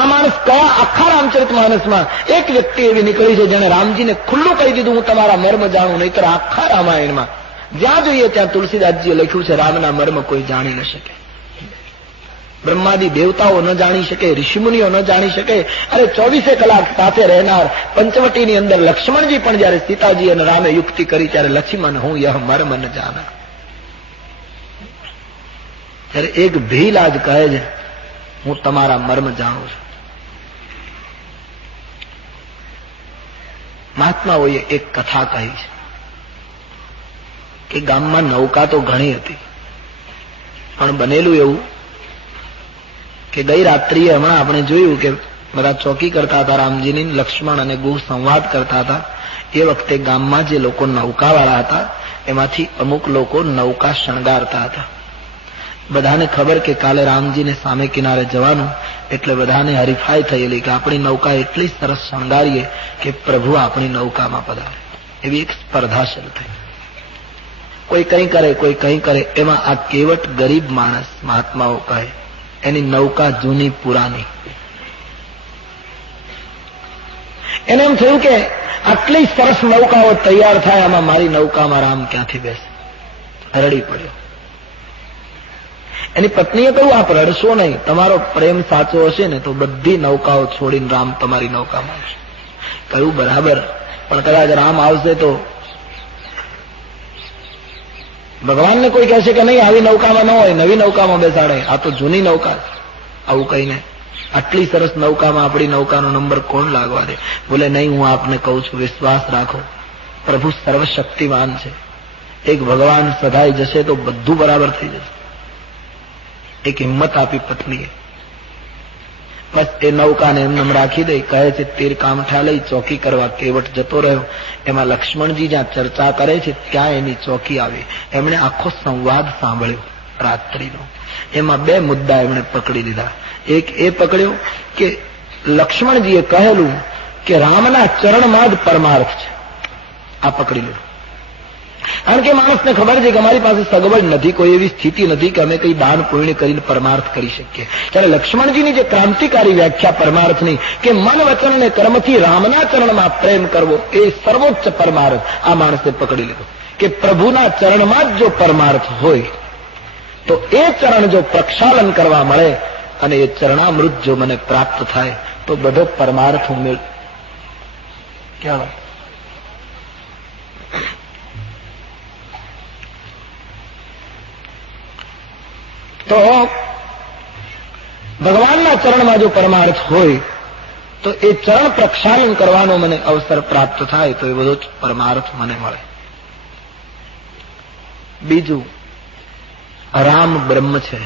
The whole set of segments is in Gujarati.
આ માણસ કયા આખા રામચરિત માનસમાં એક વ્યક્તિ એવી નીકળી છે જેને રામજીને ખુલ્લું કહી દીધું, હું તમારા મર્મ જાણું. નહીતર આખા રામાયણમાં જ્યાં જોઈએ ત્યાં તુલસીદાસજીએ લખ્યું છે રામના મર્મ કોઈ જાણી ન શકે. બ્રહ્માદિ દેવતાઓ ન જાણી શકે, ઋષિમુનિઓ ન જાણી શકે. અરે 24 કલાક સાથે રહેનાર પંચવટીની અંદર લક્ષ્મણજી પણ જયારે સીતાજી અને રામે યુક્તિ કરી ત્યારે લક્ષ્મણ હું યહ મર્મ ન જાના. ત્યારે એક ભીલ આજ કહે છે હું તમારા મર્મ જાણું છું. મહાત્માઓએ એક કથા કહી છે કે ગામમાં નૌકા તો ઘણી હતી, પણ બનેલું એવું કે ગઈ રાત્રિએ હમણાં આપણે જોયું કે બધા ચોકી કરતા હતા, રામજીની લક્ષ્મણ અને ગુહ સંવાદ કરતા હતા. એ વખતે ગામમાં જે લોકો નૌકાવાળા હતા એમાંથી અમુક લોકો નૌકા શણગારતા હતા. બધાને ખબર કે કાલે રામજીને સામે કિનારે જવાનું, એટલે બધાને હરીફાઈ થયેલી કે આપણી નૌકા એટલી સરસ શણગારીએ કે પ્રભુ આપણી નૌકામાં પધારે. એવી એક સ્પર્ધા શરૂ થઈ. કોઈ કંઈ કરે, કોઈ કંઈ કરે. એમાં આ કેવટ ગરીબ માણસ, મહાત્માઓ કહે, એની નૌકા જૂની પુરાની. એને એમ થયું કે આટલી સરસ નૌકાઓ તૈયાર થાય, આમાં મારી નૌકામાં રામ ક્યાંથી બેસે? રડી પડ્યો. એની પત્નીએ કહ્યું આપ રડશો નહીં, તમારો પ્રેમ સાચો હશે ને તો બધી નૌકાઓ છોડીને રામ તમારી નૌકામાં આવશે. કહ્યું બરાબર, પણ કદાચ રામ આવશે તો ભગવાનને કોઈ કહેશે કે નહીં આવી નૌકામાં ન હોય, નવી નૌકામાં બેસાડે, આ તો જૂની નૌકા. આવું કહીને આટલી સરસ નૌકામાં આપણી નૌકાનો નંબર કોણ લાગવા દે? બોલે નહીં, હું આપને કહું છું વિશ્વાસ રાખો, પ્રભુ સર્વશક્તિમાન છે. એક ભગવાન સધાઈ જશે તો બધું બરાબર થઈ જશે. એક હિંમત આપી પત્નીએ. બસ એ નૌકાને એમને રાખી દઈ. કહે છે તીર કામઠા લઈ ચોકી કરવા કેવટ જતો રહ્યો. એમાં લક્ષ્મણજી જ્યાં ચર્ચા કરે છે ત્યાં એની ચોકી આવી. એમણે આખો સંવાદ સાંભળ્યો રાત્રિનો. એમાં 2 મુદ્દા એમણે પકડી લીધા. એક એ પકડ્યો કે લક્ષ્મણજીએ કહેલું કે રામના ચરણમાં જ પરમાર્થ છે. આ પકડી લીધું. કારણ કે માણસને ખબર છે કે અમારી પાસે સગવડ નથી, કોઈ એવી સ્થિતિ નથી કે અમે કઈ દાન પુણ્ય કરીને પરમાર્થ કરી શકીએ. ત્યારે લક્ષ્મણજીની જે ક્રાંતિકારી વ્યાખ્યા પરમાર્થની કે મન વચન અને કર્મથી રામના ચરણમાં પ્રેમ કરવો, એ સર્વોચ્ચ પરમાર્થ આ માણસે પકડી લીધો. કે પ્રભુના ચરણમાં જ જો પરમાર્થ હોય તો એ ચરણ જો પ્રક્ષાલન કરવા મળે અને એ ચરણામૃત જો મને પ્રાપ્ત થાય તો બધો પરમાર્થ હું મેળ. ક્યાં વાત? તો ભગવાનના ચરણમાં જો પરમાર્થ હોય તો એ ચરણ પ્રક્ષાલન કરવાનો મને અવસર પ્રાપ્ત થાય તો એ બધો જ પરમાર્થ મને મળે. બીજું, રામ બ્રહ્મ છે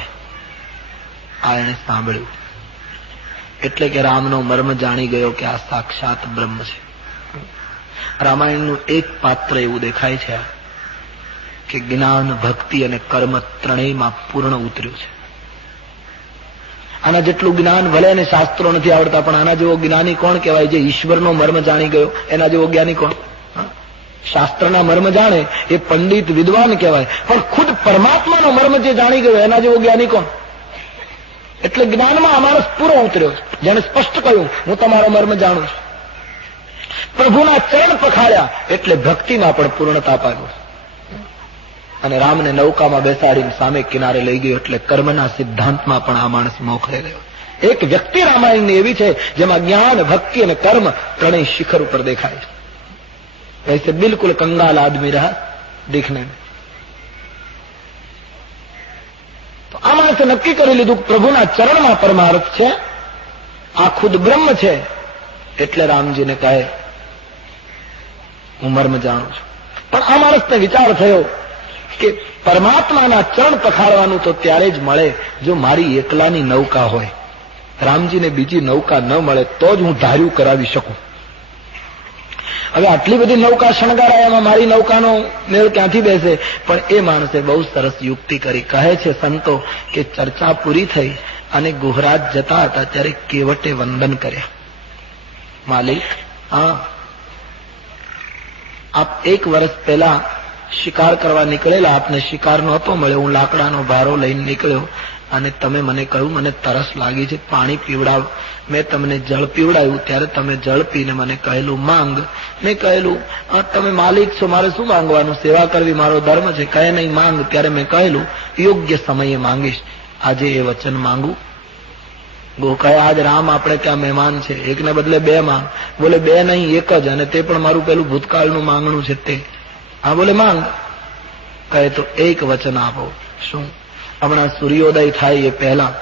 આ એને સાંભળ્યું એટલે કે રામનો મર્મ જાણી ગયો કે આ સાક્ષાત બ્રહ્મ છે. રામાયણનું એક પાત્ર એવું દેખાય છે કે જ્ઞાન, ભક્તિ અને કર્મ ત્રણેયમાં પૂર્ણ ઉતર્યું છે. આના જેટલું જ્ઞાન ભલે અને શાસ્ત્રો નથી આવડતા, પણ આના જેવો જ્ઞાની કોણ કહેવાય જે ઈશ્વરનો મર્મ જાણી ગયો? એના જેવો જ્ઞાની કોણ? શાસ્ત્રના મર્મ જાણે એ પંડિત વિદ્વાન કહેવાય, પણ ખુદ પરમાત્માનો મર્મ જે જાણી ગયો એના જેવો જ્ઞાની કોણ? એટલે જ્ઞાનમાં અમારો પૂરો ઉતર્યો છે. જેને સ્પષ્ટ કહ્યું હું તમારો મર્મ જાણું છું. પ્રભુના ચરણ પખાડ્યા એટલે ભક્તિમાં પણ પૂર્ણતા પામ્યો અને રામને નૌકામાં બેસાડીને સામે કિનારે લઈ ગયો એટલે કર્મના સિદ્ધાંતમાં પણ આ માણસ મોખરે ગયો. એક વ્યક્તિ રામાયણની એવી છે જેમાં જ્ઞાન, ભક્તિ અને કર્મ ત્રણેય શિખર ઉપર દેખાય છે. वैसे बिल्कुल कंगाल आदमी रहा देखने में. તો આ માણસે નક્કી કરી લીધું કે પ્રભુના ચરણમાં પરમાર્થ છે, આ ખુદ બ્રહ્મ છે. એટલે રામજીને કહે હું મર્મ જાણું છું. પણ આ માણસને વિચાર થયો કે પરમાત્માના ચરણ પખાડવાનું તો ત્યારે જ મળે જો મારી એકલાની નૌકા હોય. રામજીને બીજી નૌકા ન મળે તો જ હું ધાર્યું કરાવી શકું. હવે આટલી બધી નૌકા શણગારાય, એમાં મારી નૌકાનો મેળ ક્યાંથી બેસે? પણ એ માણસે બહુ સરસ યુક્તિ કરી. કહે છે સંતો કે ચર્ચા પૂરી થઈ અને ગુહરાજ જતા હતા ત્યારે કેવટે વંદન કર્યા. માલિક, હા આપ 1 વર્ષ પહેલા શિકાર કરવા નીકળેલા, આપને શિકાર નહોતો મળ્યો, હું લાકડાનો ભારો લઈને નીકળ્યો અને તમે મને કહ્યું મને તરસ લાગી છે, પાણી પીવડાવ. મેં તમને જળ પીવડાવ્યું ત્યારે તમે જળ પીને મને કહેલું માંગ. મેં કહેલું તમે માલિક છો, મારે શું માંગવાનું, સેવા કરવી મારો ધર્મ છે, કહે નહીં માંગ. ત્યારે મેં કહેલું યોગ્ય સમયે માંગીશ. આજે એ વચન માંગુ. ગો કહે આજ રામ આપણે ક્યાં મહેમાન છે, એકને બદલે બે માંગ. બોલે બે નહીં એક જ, અને તે પણ મારું પેલું ભૂતકાળનું માંગણું છે તે. હા બોલે માંગ. કહે તો એક વચન આપો. શું? હમણાં સૂર્યોદય થાય એ પહેલા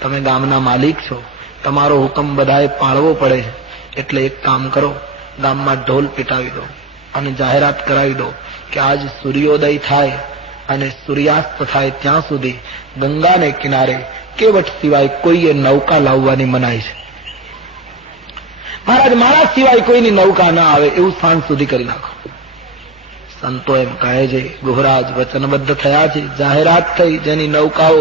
તમે ગામના માલિક છો, તમારો હુકમ બધાએ પાળવો પડે છે, એટલે એક કામ કરો, ગામમાં ઢોલ પીટાવી દો અને જાહેરાત કરાવી દો કે આજ સૂર્યોદય થાય અને સૂર્યાસ્ત થાય ત્યાં સુધી ગંગાને કિનારે કેવટ સિવાય કોઈએ નૌકા લાવવાની મનાઈ છે. મહારાજ મારા સિવાય કોઈની નૌકા ના આવે એવું સાંજ સુધી કરી નાખો. સંતો એમ કહે છે ગુહરાજ વચનબદ્ધ થયા છે, જાહેરાત થઈ, જેની નૌકાઓ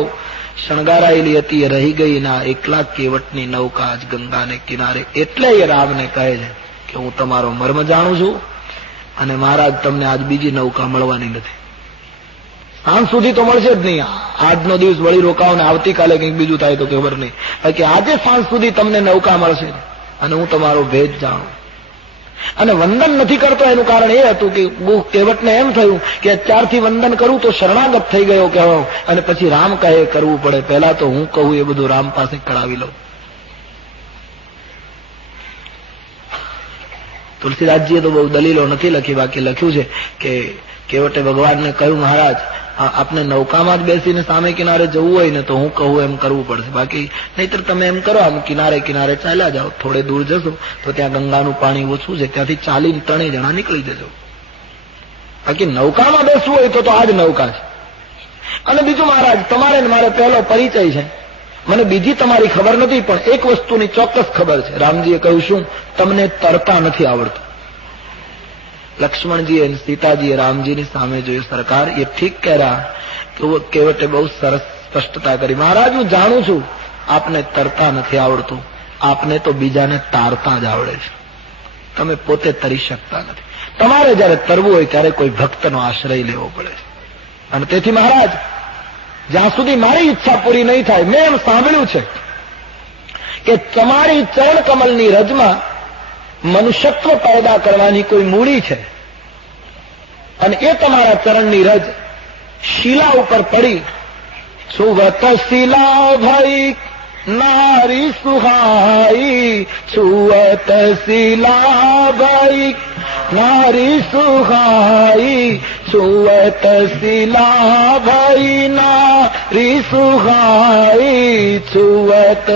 શણગારાયેલી હતી એ રહી ગઈ ના, એકલા કેવટની નૌકા આજ ગંગાને કિનારે. એટલે એ રામને કહે છે કે હું તમારો મર્મ જાણું છું અને મહારાજ તમને આજ બીજી નૌકા મળવાની નથી. સાંજ સુધી તો મળશે જ નહીં. આજનો દિવસ વળી રોકાવો ને આવતીકાલે કંઈક બીજું થાય તો ખબર નહીં, કે આજે સાંજ સુધી તમને નૌકા મળશે અને હું તમારો ભેદ જાણું. અને વંદન નથી કરતો એનું કારણ એ હતું કે કેવટને એમ થયું કે અત્યારથી વંદન કરું તો શરણાગત થઈ ગયો કહેવો, અને પછી રામ કહે કરવું પડે, પહેલા તો હું કહું એ બધું રામ પાસે કરાવી લઉં. તુલસીદાસજીએ તો બહુ દલીલો નથી લખી, બાકી લખ્યું છે કે કેવટે ભગવાનને કહ્યું મહારાજ આપને નૌકામાં જ બેસીને સામે કિનારે જવું હોય ને તો હું કહું એમ કરવું પડશે, બાકી નહીતર તમે એમ કરો આમ કિનારે કિનારે ચાલ્યા જાઓ, થોડે દૂર જશો તો ત્યાં ગંગાનું પાણી ઓછું છે, ત્યાંથી ચાલીને 3 જણા નીકળી જજો. બાકી નૌકામાં બેસવું હોય તો આ જ નૌકા છે. અને બીજું મહારાજ તમારે મારે પહેલો પરિચય છે, મને બીજી તમારી ખબર નથી, પણ એક વસ્તુની ચોક્કસ ખબર છે. રામજીએ કહ્યું શું? તમને તરતા નથી આવડતું. લક્ષ્મણજી અને સીતાજીએ રામજીની સામે જોયું, સરકાર એ ઠીક કહ રહા. કેવટે બહુ સરસ સ્પષ્ટતા કરી, મહારાજ હું જાણું છું આપને તરતા નથી આવડતું, આપને તો બીજાને તારતા જ આવડે છે, તમે પોતે તરી શકતા નથી. તમારે જયારે તરવું હોય ત્યારે કોઈ ભક્તનો આશ્રય લેવો પડે છે. અને તેથી મહારાજ જ્યાં સુધી મારી ઈચ્છા પૂરી નહીં થાય, મેં એમ સાંભળ્યું છે કે તમારી ચરણ કમલની રજમાં મનુષ્યત્વ પેદા કરવાની કોઈ મૂડી છે, અને એ તમારા ચરણની રજ શિલા ઉપર પડી. સુવત શિલા ભઈ નારી સુહાઈ, સુવત શિલા ભઈ નારી સુહાઈ, સુવત શિલા ભઈ નારી સુહાઈ, સુવત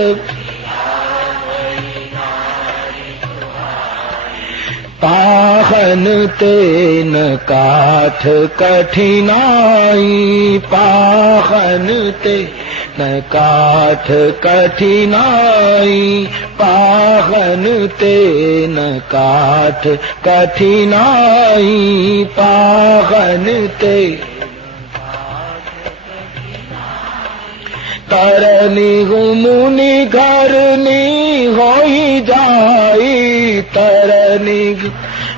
પાહન તેન કાઠ કઠિનાઈ, પાહન તેન કાઠ કઠિનાઈ, પાહન તેન કાઠ કઠિનાઈ, પાહન તે તરની મુનિ ઘરની હોઈ જાય, તરની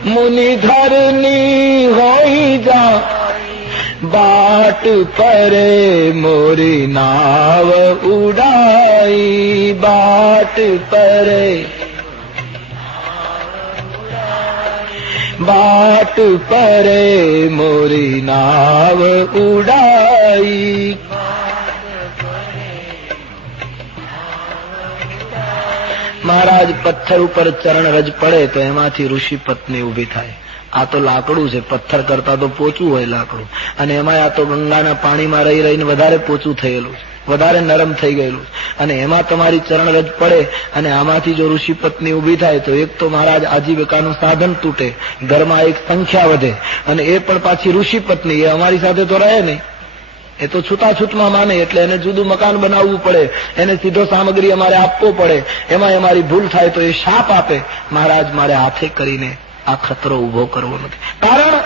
મુનિ ઘરની હોઈ જાય, બાટ પરે મોરી નાવ ઉડાઈ, બાટ પરે બાટ પરે મોરી નાવ ઉડાઈ. મહારાજ પથ્થર ઉપર ચરણ રજ પડે તો એમાંથી ઋષિ પત્ની ઉભી થાય. આ તો લાકડું છે, પથ્થર કરતા તો પોચું હોય લાકડું, અને એમાં આ તો ગંગાના પાણીમાં રહી રહીને વધારે પોચું થયેલું છે, વધારે નરમ થઈ ગયેલું છે, અને એમાં તમારી ચરણ રજ પડે અને આમાંથી જો ઋષિ પત્ની ઉભી થાય તો એક તો મહારાજ આજીવિકાનું સાધન તૂટે, ઘરમાં એક સંખ્યા વધે, અને એ પણ પાછી ઋષિ પત્ની, એ અમારી સાથે તો રહે નહીં, એ તો છૂટાછૂટમાં માને, એટલે એને જુદું મકાન બનાવવું પડે, એને સીધો સામગ્રી અમારે આપવો પડે, એમાં અમારી ભૂલ થાય તો એ શાપ આપે. મહારાજ મારે હાથે કરીને આ ખતરો ઉભો કરવો નથી, કારણ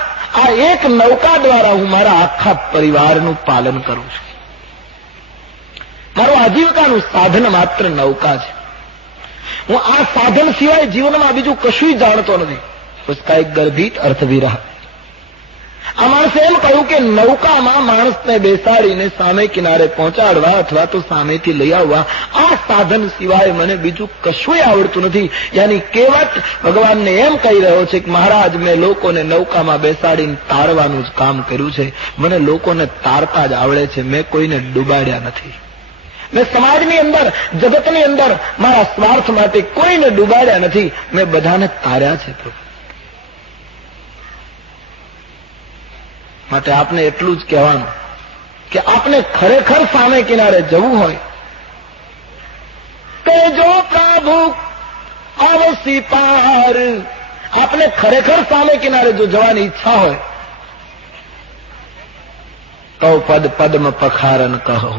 આ એક નૌકા દ્વારા હું મારા આખા પરિવારનું પાલન કરું છું. મારું આજીવિકાનું સાધન માત્ર નૌકા છે. હું આ સાધન સિવાય જીવનમાં બીજું કશું જાણતો નથી. ઉસકા એક ગર્ભિત અર્થ भी रहा. આ માણસે એમ કહ્યું કે નૌકામાં માણસને બેસાડીને સામે કિનારે પહોંચાડવા અથવા તો સામેથી લઈ આવવા આ સાધન સિવાય મને બીજું કશું આવડતું નથી. યાની કેવટ ભગવાનને એમ કહી રહ્યો છે કે મહારાજ, મેં લોકોને નૌકામાં બેસાડીને તારવાનું જ કામ કર્યું છે. મને લોકોને તારતા જ આવડે છે, મેં કોઈને ડૂબાડ્યા નથી. મેં સમાજની અંદર, જગતની અંદર મારા સ્વાર્થ માટે કોઈને ડૂબાડ્યા નથી, મેં બધાને તાર્યા છે પ્રભુ. માટે આપને એટલું જ કહેવાનું કે આપને ખરેખર સામે કિનારે જવું હોય તો જો પ્રભુ અવસી પાર, આપને ખરેખર સામે કિનારે જો જવાની ઈચ્છા હોય તો પદ પદ્મ પખારન કહો,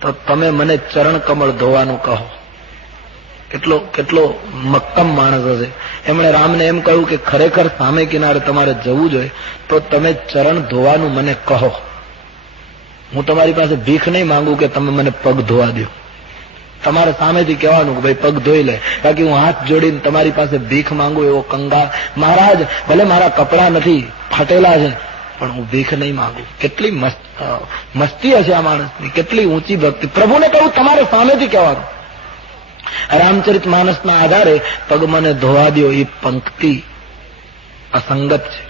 તો તમે મને ચરણ કમળ ધોવાનું કહો. કેટલો મક્કમ માણસ હશે. એમણે રામને એમ કહ્યું કે ખરેખર સામે કિનારે તમારે જવું જોઈએ તો તમે ચરણ ધોવાનું મને કહો. હું તમારી પાસે ભીખ નહીં માંગુ કે તમે મને પગ ધોવા દો. તમારે સામેથી કહેવાનું કે ભાઈ પગ ધોઈ લે. બાકી હું હાથ જોડીને તમારી પાસે ભીખ માંગુ એવો કંગાળ, મહારાજ ભલે મારા કપડા નથી, ફાટેલા છે, પણ હું ભીખ નહીં માંગુ. કેટલી મસ્તી હશે આ માણસની, કેટલી ઊંચી ભક્તિ. પ્રભુને કહું તમારે સામેથી કહેવાનું. રામચરિત માનસના આધારે પગ મને ધોવા દો એ પંક્તિ અસંગત છે.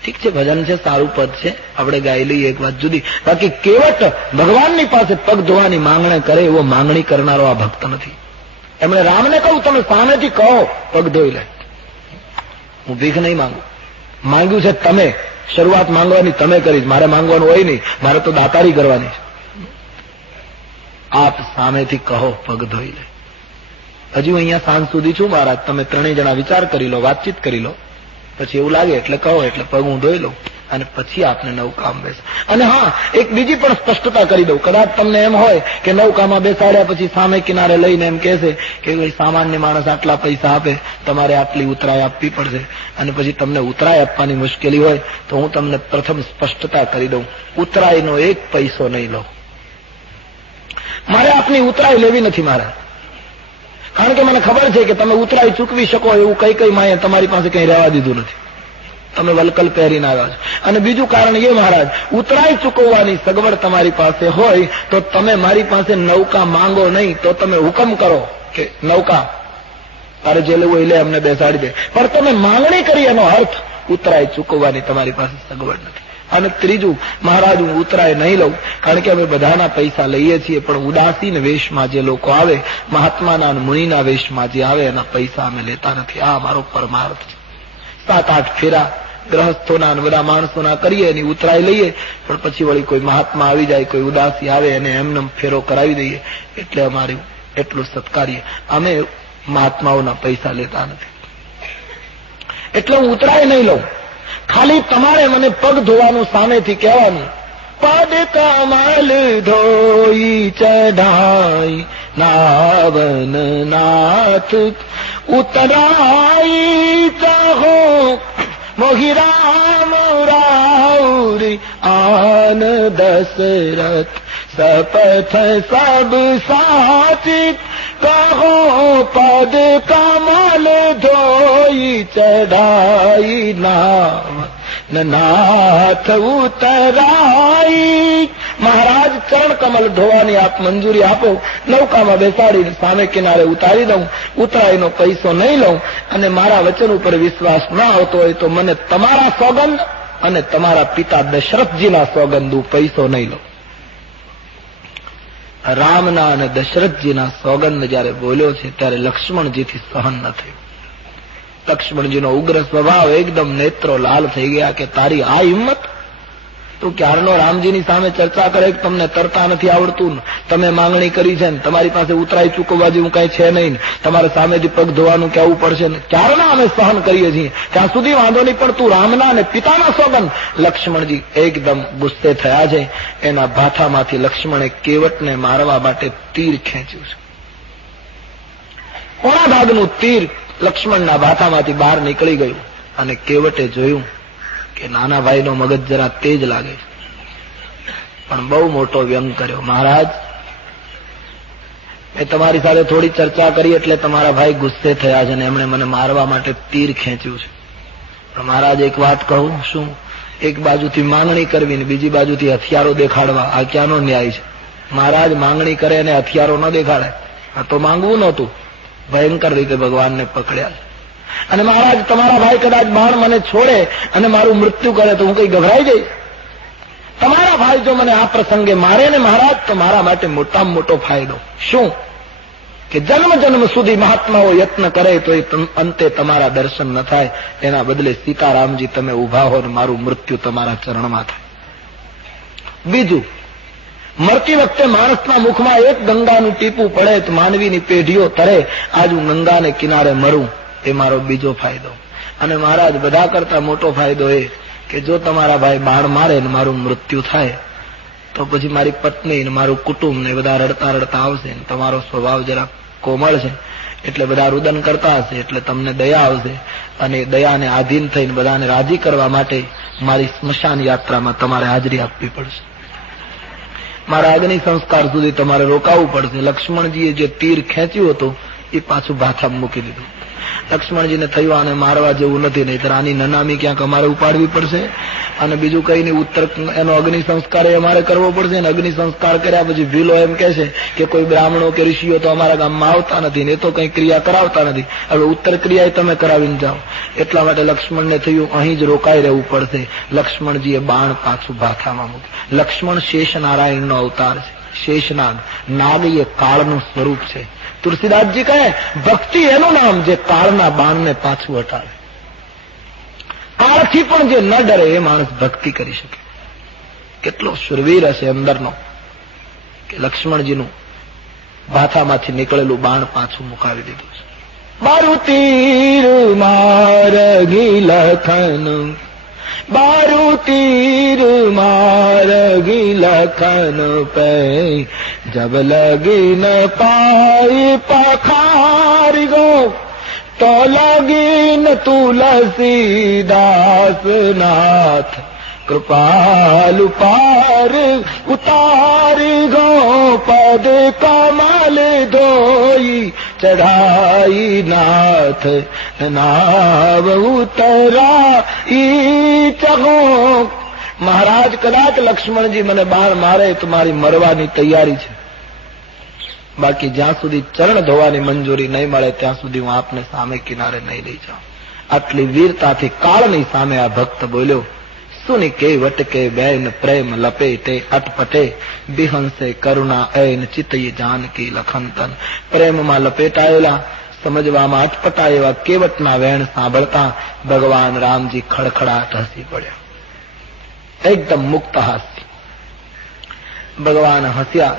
ઠીક છે, ભજન છે, સારું પદ છે, આપણે ગાઈ લઈએ, એક વાત જુદી. બાકી કેવટ ભગવાનની પાસે પગ ધોવાની માંગણી કરે એવો માંગણી કરનારો આ ભક્ત નથી. એમણે રામને કહું તમે સામેથી કહો પગ ધોઈ લે, હું ભીખ નહીં માંગુ. માંગ્યું છે તમે, શરૂઆત માંગવાની તમે કરી, મારે માંગવાનું હોય નહીં, મારે તો દાતારી કરવાની છે. આપ સામેથી કહો પગ ધોઈ લે. હજુ અહીંયા સાંજ સુધી છું મહારાજ, તમે ત્રણેય જણા વિચાર કરી લો, વાતચીત કરી લો, પછી એવું લાગે એટલે કહો, એટલે પગ હું ધોઈ લઉં અને પછી આપને નૌકામાં બેસ. અને હા, એક બીજી પણ સ્પષ્ટતા કરી દઉં. કદાચ તમને એમ હોય કે નૌકામાં બેસાડ્યા પછી સામે કિનારે લઈને એમ કહેશે કે સામાન્ય માણસ આટલા પૈસા આપે, તમારે આટલી ઉતરાય આપવી પડશે, અને પછી તમને ઉતરાય આપવાની મુશ્કેલી હોય તો હું તમને પ્રથમ સ્પષ્ટતા કરી દઉં, ઉતરાયનો એક પૈસો નહીં લઉં. મારે આપની ઉતરાય લેવી નથી મારે, કારણ કે મને ખબર છે કે તમે ઉતરાય ચૂકવી શકો એવું કઈ માએ તમારી પાસે કઈ રહેવા દીધું નથી. તમે વલકલ પહેરીને આવ્યા છો. અને બીજું કારણ એ મહારાજ, ઉતરાય ચૂકવવાની સગવડ તમારી પાસે હોય તો તમે મારી પાસે નૌકા માંગો નહીં, તો તમે હુકમ કરો કે નૌકા તારે જે લેવું એ લે, અમને બેસાડી દે. પણ તમે માંગણી કરી એનો અર્થ ઉતરાય ચૂકવવાની તમારી પાસે સગવડ નથી. અને ત્રીજું, મહારાજ હું ઉતરાય નહીં લઉં, કારણ કે અમે બધાના પૈસા લઈએ છીએ, પણ ઉદાસીન વેશમાં જે લોકો આવે, મહાત્માના મુનિના વેશમાં જે આવે, એના પૈસા અમે લેતા નથી. આ અમારો પરમાર્થ છે. 7-8 ફેરા ગ્રહસ્થોના બધા માણસોના કરીએ, એની ઉતરાય લઈએ, પણ પછી વળી કોઈ મહાત્મા આવી જાય, કોઈ ઉદાસી આવે, એને એમને ફેરો કરાવી દઈએ, એટલે અમારે એટલું સત્કારીએ. અમે મહાત્માઓના પૈસા લેતા નથી, એટલે હું ઉતરાય નહીં લઉં. ખાલી તમારે મને પગ ધોવાનું સામેથી કહેવાનું, પદ કમલ ધોઈ ચઢાઈ નાવન નાથ ઉતરાઈ ચાહો મોહી રામ રાઉરી આન દશરથ સપથ સબ સાચિત કહો પદ કમલ ધોઈ ચઢાઈ નાથ ઉતરાઈ. મહારાજ ચરણ કમલ ધોવાની આપ મંજૂરી આપો, નૌકામાં બેસાડીને સામે કિનારે ઉતારી દઉં, ઉતરાઈનો પૈસો નહીં લઉં, અને મારા વચન ઉપર વિશ્વાસ ન આવતો હોય તો મને તમારા સોગંદ અને તમારા પિતા દશરથજીના સોગંદનું પૈસો નહીં લઉં. રામના અને દશરથજીના સોગંદ જયારે બોલ્યો છે ત્યારે લક્ષ્મણજીથી સહન ન થયું. લક્ષ્મણજીનો ઉગ્ર સ્વભાવ, એકદમ નેત્રો લાલ થઈ ગયા કે તારી આ હિંમત, તું ક્યારનો રામજીની સામે ચર્ચા કરે કે તમને તરતા નથી આવડતું, તમે માંગણી કરી છે ને તમારી પાસે ઉતરાઈ ચૂકવવા જેવું કઈ છે નહીં, તમારે સામેથી પગ ધોવાનું કહેવું પડશે ને, ક્યારના અમે સહન કરીએ છીએ, ત્યાં સુધી વાંધો નહીં, પણ તું રામના અને પિતાના સોગંદ. લક્ષ્મણજી એકદમ ગુસ્સે થયા છે. એના ભાથામાંથી લક્ષ્મણે કેવટને મારવા માટે તીર ખેંચ્યું છે. કોણા ભાગનું તીર લક્ષ્મણના ભાથામાંથી બહાર નીકળી ગયું, અને કેવટે જોયું કે નાના ભાઈનો મગજ જરા તેજ લાગે, પણ બહુ મોટો વ્યંગ કર્યો. મહારાજ, મેં તમારી સાથે થોડી ચર્ચા કરી એટલે તમારા ભાઈ ગુસ્સે થયા છે અને એમણે મને મારવા માટે તીર ખેંચ્યું છે, મહારાજ એક વાત કહું, શું? એક બાજુથી માંગણી કરવી ને બીજી બાજુથી હથિયારો દેખાડવા, આ ક્યાંનો ન્યાય છે? મહારાજ માંગણી કરે અને હથિયારો ન દેખાડે, આ તો માંગવું નહોતું. ભયંકર રીતે ભગવાનને પકડ્યા. અને મહારાજ, તમારા ભાઈ કદાચ બાણ મને છોડે અને મારું મૃત્યુ કરે તો હું કઈ ગભરાઈ જઈશ? તમારા ભાઈ જો મને આ પ્રસંગે મારે ને મહારાજ, તો મારા માટે મોટામાં મોટો ફાયદો શું? કે જન્મ જન્મ સુધી મહાત્માઓ યત્ન કરે તો એ અંતે તમારા દર્શન ન થાય. એના બદલે સીતારામજી તમે ઉભા હો ને મારું મૃત્યુ તમારા ચરણમાં થાય. બીજું, મરતી વખતે માણસના મુખમાં એક ગંગાનું ટીપું પડે તો માનવીની પેઢીઓ તરે. આજ હું ગંગાને કિનારે મરું, એ મારો બીજો ફાયદો. અને મહારાજ, બધા કરતા મોટો ફાયદો એ કે જો તમારા ભાઈ બાણ મારે ને મારું મૃત્યુ થાય તો પછી મારી પત્ની ને મારું કુટુંબ ને બધા રડતા રડતા આવશે. તમારો સ્વભાવ જરા કોમળ છે એટલે બધા રુદન કરતા હશે, એટલે તમને દયા આવશે. અને દયાને આધીન થઈને બધાને રાજી કરવા માટે મારી સ્મશાન યાત્રામાં તમારે હાજરી આપવી પડશે. મારા અગ્નિ સંસ્કાર સુધી તમારે રોકાવું પડશે. લક્ષ્મણજીએ જે તીર ખેંચ્યું હતું એ પાછું ભાથામાં મૂકી દીધું. લક્ષ્મણજીને થયું આને મારવા જેવું નથી, નહીતર આની નનામી ક્યાંક અમારે ઉપાડવી પડશે. અને બીજું કઈ નહીં, ઉત્તર એનો અગ્નિ સંસ્કાર અમારે કરવો પડશે. અને અગ્નિ સંસ્કાર કર્યા પછી ભીલો એમ કહે છે કે કોઈ બ્રાહ્મણો કે ઋષિઓ તો અમારા ગામમાં આવતા નથી ને એ તો કઈ ક્રિયા કરાવતા નથી, હવે ઉત્તર ક્રિયા તમે કરાવીને જાઓ. એટલા માટે લક્ષ્મણને થયું અહીં જ રોકાઈ રહેવું પડશે. લક્ષ્મણજીએ બાણ પાછું ભાથામાં મૂક્યું. લક્ષ્મણ શેષ નારાયણનો અવતાર છે. શેષનાગ, નાગ એ કાળનું સ્વરૂપ છે. તુલસીદાસજી કહે ભક્તિ એનું નામ જે કાળના બાણને પાછું હટાવે. કાળથી પણ જે ન ડરે એ માણસ ભક્તિ કરી શકે. કેટલો શુરવીર હશે અંદરનો કે લક્ષ્મણજીનું ભાથામાંથી નીકળેલું બાણ પાછું મુકાવી દીધું છે. મારું તીર મારગી લખન, બારું તીર મારગી લખન પે, જબ લગી ન પાઈ પખારી ગો, તો લગીન તુલસીદાસ નાથ, કૃપાલુ પાર ઉતારી ગો, પદ કમલ ધોઈ ચઢાઈ નાથ, નાવ ઉતરા ઈ ચગો. મહારાજ, કદાચ લક્ષ્મણજી મને બાણ મારે તો મારી મરવાની તૈયારી છે, બાકી જ્યાં સુધી ચરણ ધોવાની મંજૂરી નહીં મળે ત્યાં સુધી હું આપને સામે કિનારે નહીં લઈ જાઉં. આટલી વીરતાથી કાળની સામે આ ભક્ત બોલ્યો. સુની કે વટકે બેન પ્રેમ લપેટે અટપટે, બિહંસે કરુણા એન ચિતઈ જાનકી લખનતન. પ્રેમમાં લપેટાયેલા, સમજવામાં અટપટા એવા કેવટના વેણ સાંભળતા ભગવાન રામજી ખડખડાટ હસી પડ્યા. એકદમ મુક્ત હાસ્ય. ભગવાન હસ્યા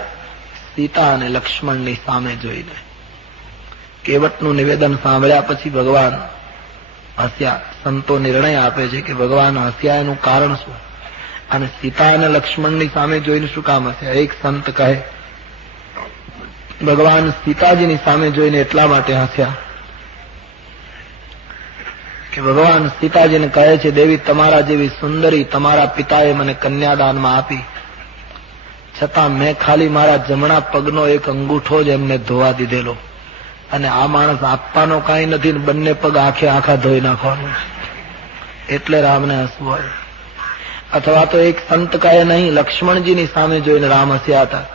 સીતા અને લક્ષ્મણની સામે જોઈને. કેવટનું નિવેદન સાંભળ્યા પછી ભગવાન હસ્યા. સંતો નિર્ણય આપે છે કે ભગવાન હસ્યા એનું કારણ શું, અને સીતા અને લક્ષ્મણની સામે જોઈને શું કામ હસ્યા? એક સંત કહે ભગવાન સીતાજીની સામે જોઈને એટલા માટે હસ્યા કે ભગવાન સીતાજીને કહે છે, દેવી તમારા જેવી સુંદરી તમારા પિતાએ મને કન્યાદાનમાં આપી, છતાં મેં ખાલી મારા જમણા પગનો એક અંગૂઠો જ એમને ધોવા દીધેલો, અને આ માણસ આપવાનો કાંઈ નથી ને બંને પગ આખે આખા ધોઈ નાખવાનું, એટલે રામને હસવું આવ્યું. અથવા તો એક સંત કહે નહીં, લક્ષ્મણજીની સામે જોઈને રામ હસ્યા હતા.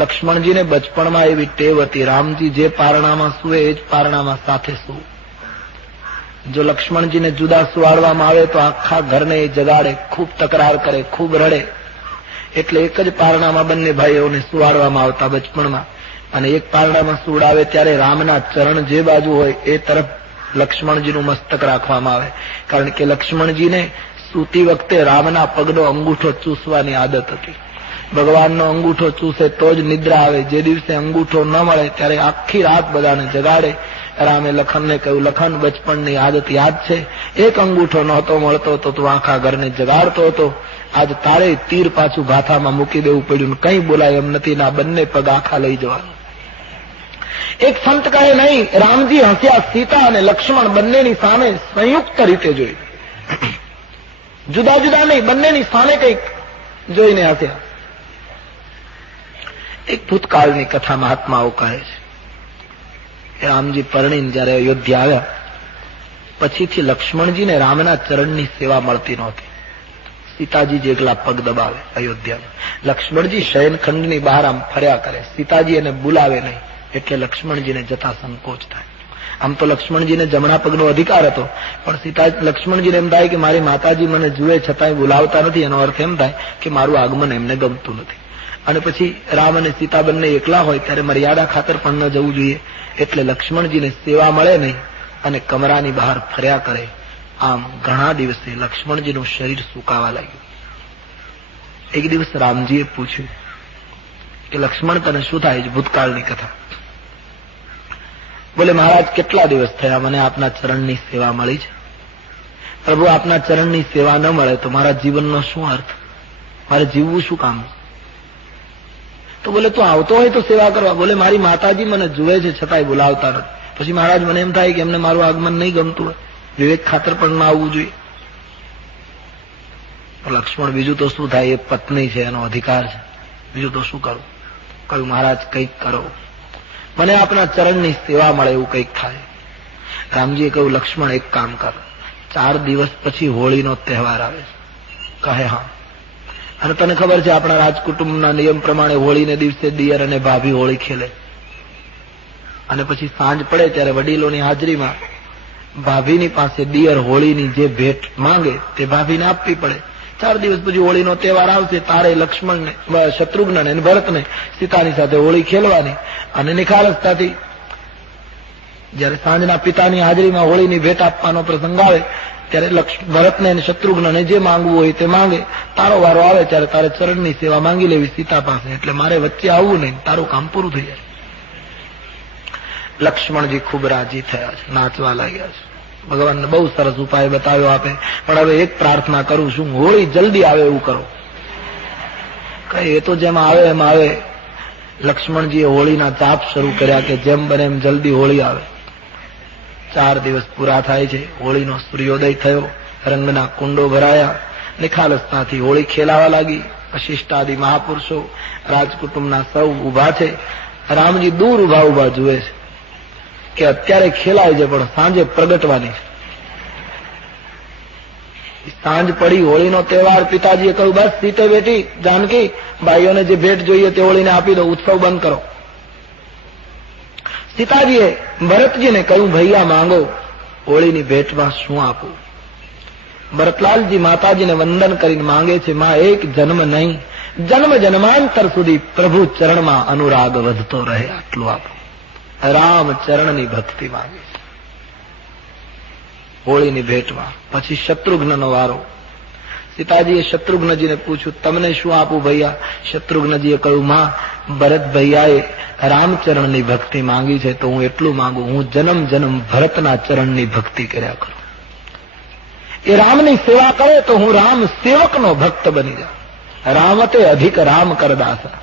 લક્ષ્મણજીને બચપણમાં એવી ટેવ હતી, રામજી જે પારણામાં સૂવે એ જ પારણામાં સાથે સૂવું. જો લક્ષ્મણજીને જુદા સુવાડવામાં આવે તો આખા ઘરને એ જગાડે, ખૂબ તકરાર કરે, ખૂબ રડે. એટલે એક જ પારણામાં બંને ભાઈઓને સુવાડવામાં આવતા બચપણમાં, અને એક પારણામાં સુવડાવે ત્યારે રામના ચરણ જે બાજુ હોય એ તરફ લક્ષ્મણજીનું મસ્તક રાખવામાં આવે, કારણ કે લક્ષ્મણજીને સૂતી વખતે રામના પગનો અંગૂઠો ચૂસવાની આદત હતી. ભગવાનનો અંગૂઠો ચૂસે તો જ નિદ્રા આવે. જે દિવસે અંગૂઠો ન મળે ત્યારે આખી રાત બધાને જગાડે. રામે લખનને કહ્યું, લખન બચપણની આદત યાદ છે, એક અંગૂઠો નહોતો મળતો તો તું આખા ઘરને જગાડતો હતો, આજ તારે તીર પાછું ભાથામાં મૂકી દેવું પડ્યું, કઈ બોલાય એમ નથી, ના બંને પગ આખા લઈ જવાનું. એક સંત કહે નહીં, રામજી હસ્યા સીતા અને લક્ષ્મણ બંનેની સામે સંયુક્ત રીતે જોઈ, જુદા જુદા નહીં, બંનેની સામે કંઈક જોઈને હસ્યા. એક ભૂતકાળની કથા મહાત્માઓ કહે છે, રામજી પરણીને જયારે અયોધ્યા આવ્યા પછીથી લક્ષ્મણજીને રામના ચરણની સેવા મળતી નહોતી. સીતાજી જ એકલા પગ દબાવે અયોધ્યામાં. લક્ષ્મણજી શયનખંડની બહાર આમ ફર્યા કરે, સીતાજી એને બોલાવે નહીં, એટલે લક્ષ્મણજીને જતા સંકોચ થાય. આમ તો લક્ષ્મણજીને જમણા પગનો અધિકાર હતો, પણ લક્ષ્મણજીને એમ થાય કે મારી માતાજી મને જુએ છતાંય બોલાવતા નથી. એનો અર્થ એમ થાય કે મારું આગમન એમને ગમતું નથી. અને પછી રામ અને સીતા બંને એકલા હોય ત્યારે મર્યાદા ખાતર પણ ન જવું જોઈએ, એટલે લક્ષ્મણજીને સેવા મળે નહીં અને કમરાની બહાર ફર્યા કરે. આમ ઘણા દિવસે લક્ષ્મણજીનું શરીર સુકાવા લાગ્યું. એક દિવસ રામજીએ પૂછ્યું કે લક્ષ્મણ તને શું થાય છે? ભૂતકાળની કથા. બોલે મહારાજ કેટલા દિવસ થયા મને આપના ચરણની સેવા મળી છે. પ્રભુ આપના ચરણની સેવા ન મળે તો મારા જીવનનો શું અર્થ? મારે જીવવું શું કામ? તો બોલે તું આવતો હોય તો સેવા કરવા. બોલે મારી માતાજી મને જુએ છે છતાંય બોલાવતા નથી. પછી મહારાજ મને એમ થાય કે એમને મારું આગમન નહીં ગમતું હોય, વિવેક ખાતર પણ ના આવવું જોઈએ. લક્ષ્મણ બીજું તો શું થાય, એ પત્ની છે, એનો અધિકાર છે, બીજું તો શું કરું? કહ્યું મહારાજ કંઈક કરો, મને આપના ચરણની સેવા મળે એવું કંઈક થાય. રામજીએ કહ્યું લક્ષ્મણ એક કામ કર, 4 દિવસ પછી હોળીનો તહેવાર આવે છે. કહે હા. અને તને ખબર છે આપણા રાજકુટુંબના નિયમ પ્રમાણે હોળીને દિવસે દિયર અને ભાભી હોળી ખેલે. અને પછી સાંજ પડે ત્યારે વડીલોની હાજરીમાં ભાભીની પાસે દિયર હોળીની જે ભેટ માંગે તે ભાભીને આપવી પડે. 4 દિવસ પછી હોળીનો તહેવાર આવશે, તારે લક્ષ્મણને, શત્રુઘ્નને અને ભરતને સીતાની સાથે હોળી ખેલવાની. અને નિખાલસતાથી જયારે સાંજના પિતાની હાજરીમાં હોળીની ભેટ આપવાનો પ્રસંગ આવે ત્યારે ભરતને અને શત્રુઘ્નને જે માંગવું હોય તે માંગે. તારો વારો આવે ત્યારે તારે ચરણની સેવા માંગી લેવી સીતા પાસે, એટલે મારે વચ્ચે આવવું નહીં, તારું કામ પૂરું થઈ જાય. લક્ષ્મણજી ખૂબ રાજી થયા છે, નાચવા લાગ્યા છે. ભગવાનને બહુ સરસ ઉપાય બતાવ્યો આપે, પણ હવે એક પ્રાર્થના કરું છું, હોળી જલ્દી આવે એવું કરો. કઈ એ તો જેમ આવે એમ આવે. લક્ષ્મણજીએ હોળીના જાપ શરૂ કર્યા કે જેમ બને એમ જલ્દી હોળી આવે. 4 દિવસ પૂરા થાય છે, હોળીનો સૂર્યોદય થયો, રંગના કુંડો ભરાયા, નિખાલસતાથી હોળી ખેલાવા લાગી. વશિષ્ઠાદિ મહાપુરુષો રાજકુટુંબના સૌ ઉભા છે. રામજી દૂર ઉભા ઉભા જુએ છે કે અત્યારે ખેલાય છે પણ સાંજે પ્રગટવાની છે. સાંજ પડી, હોળીનો તહેવાર. પિતાજીએ કહ્યું બસ સીતે બેટી જાનકી, ભાઈઓને જે ભેટ જોઈએ તે હોળીને આપી દો, ઉત્સવ બંધ કરો. સીતાજીએ ભરતજીને કહ્યું ભૈયા માંગો, હોળીની ભેટમાં શું આપું? ભરતલાલજી માતાજીને વંદન કરીને માંગે છે, માં એક જન્મ નહીં, જન્મ જન્માંતર સુધી પ્રભુ ચરણમાં અનુરાગ વધતો રહે, આટલું આપો. રામ ચરણની ભક્તિ માંગે છે હોળીની ભેટમાં. પછી શત્રુઘ્નનો વારો. સીતાજીએ શત્રુઘ્નજીને પૂછ્યું તમને શું આપું ભૈયા? શત્રુઘ્નજીએ કહ્યું માં, ભરત ભૈયાએ રામચરણની ભક્તિ માંગી છે તો હું એટલું માંગુ, હું જન્મ જન્મ ભરતના ચરણની ભક્તિ કર્યા કરું. એ રામની સેવા કરે તો હું રામ સેવકનો ભક્ત બની જાઉં. રામતે અધિક રામ કરદાસા.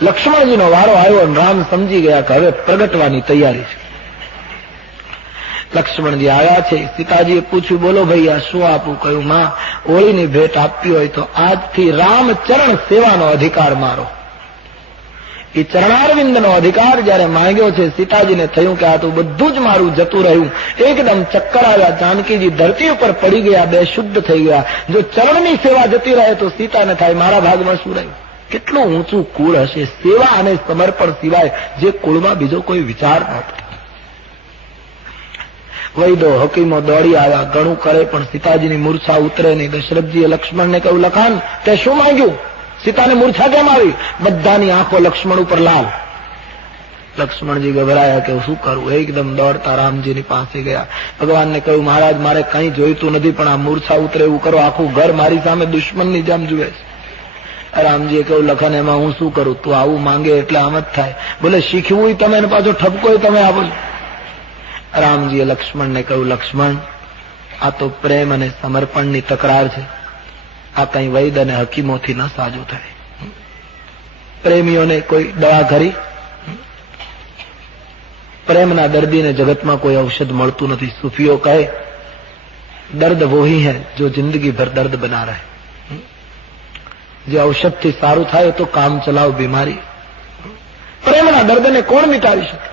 લક્ષ્મણજીનો વારો આવ્યો અને રામ સમજી ગયા કે હવે પ્રગટવાની તૈયારી છે. લક્ષ્મણજી આવ્યા છે. સીતાજીએ પૂછ્યું બોલો ભૈયા શું આપું? કહ્યું માં, હોળીની ભેટ આપવી હોય તો આજથી રામચરણ સેવાનો અધિકાર મારો. એ ચરણારવિંદનો અધિકાર જયારે માંગ્યો છે, સીતાજીને થયું કે આ તો બધું જ મારું જતું રહ્યું. એકદમ ચક્કર આવ્યા. જાનકીજી ધરતી ઉપર પડી ગયા, બે શુદ્ધ થઈ ગયા. જો ચરણની સેવા જતી રહે તો સીતાને થાય મારા ભાગમાં શું રહ્યું? કેટલું ઊંચું કુળ હશે! સેવા અને સમર્પણ સિવાય જે કુળમાં બીજો કોઈ વિચાર નહોતો. વૈદો હકીમો દોડી આવ્યા, ઘણું કરે પણ સીતાજીની મૂર્છા ઉતરે નહીં. દશરથજીએ લક્ષ્મણને કહ્યું લખાન તે શું માંગ્યું? સીતાને મૂર્છા કેમ આવી? બધાની આંખો લક્ષ્મણ ઉપર લાલ. લક્ષ્મણજી ગભરાયા કે શું કરવું? એકદમ દોડતા રામજીની પાસે ગયા. ભગવાનને કહ્યું મહારાજ મારે કંઈ જોઈતું નથી, પણ આ મૂર્છા ઉતરે એવું કરો. આખું ઘર મારી સામે દુશ્મનની જેમ જુએ છે. રામજીએ કહ્યું લખન એમાં હું શું કરું? તું આવું માંગે એટલે આમ જ થાય. બોલે શીખવું તમે ને પાછો ઠપકો તમે આપો છો. રામજીએ લક્ષ્મણને કહ્યું લક્ષ્મણ, આ તો પ્રેમ અને સમર્પણની તકરાર છે. આ કઈ વૈદ અને હકીમોથી ન સાજું થાય. પ્રેમીઓને કોઈ દવા કરી? પ્રેમના દર્દીને જગતમાં કોઈ ઔષધ મળતું નથી. સૂફીઓ કહે દર્દ વોહી હૈ જો જિંદગી ભર દર્દ બના રહે. જે ઔષધથી સારું થાય તો કામ ચલાવ બીમારી. પ્રેમના દર્દને કોણ મિટાવી શકે?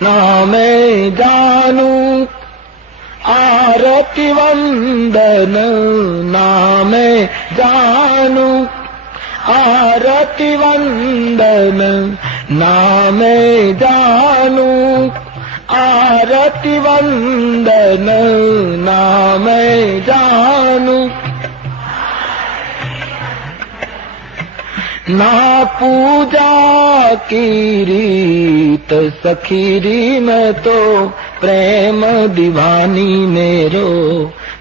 नामे जानू आरती वंदन, नामे जानू आरती वंदन, नामे जानू आरती वंदन, नामे जानू ना पूजा की रीत सखीरी में तो प्रेम दीवानी मेरो,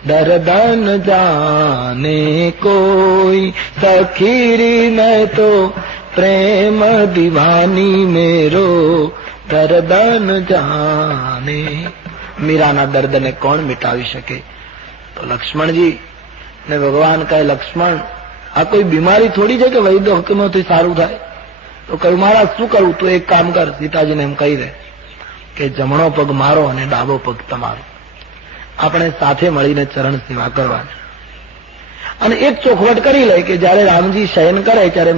दर्दन जाने कोई सखीरी में तो प्रेम दीवानी मेरो, दर्दन जाने। मीराना दर्द ने कौन मिटावी सके? तो लक्ष्मण जी ने भगवान कहे, लक्ष्मण आ कोई बीमारी थोड़ी है कि वैद्य हुकमोથી સારું થાય? તો કહ્યું, મહારાજ શું કરું? તો એક કામ કર, સીતાજીને એમ કહી દે કે જમણો પગ મારો અને ડાબો પગ તમારો, આપણે સાથે મળીને ચરણ સેવા કરવાની. અને એક ચોખવટ કરી લે કે જયારે રામજી શયન કરે ત્યારે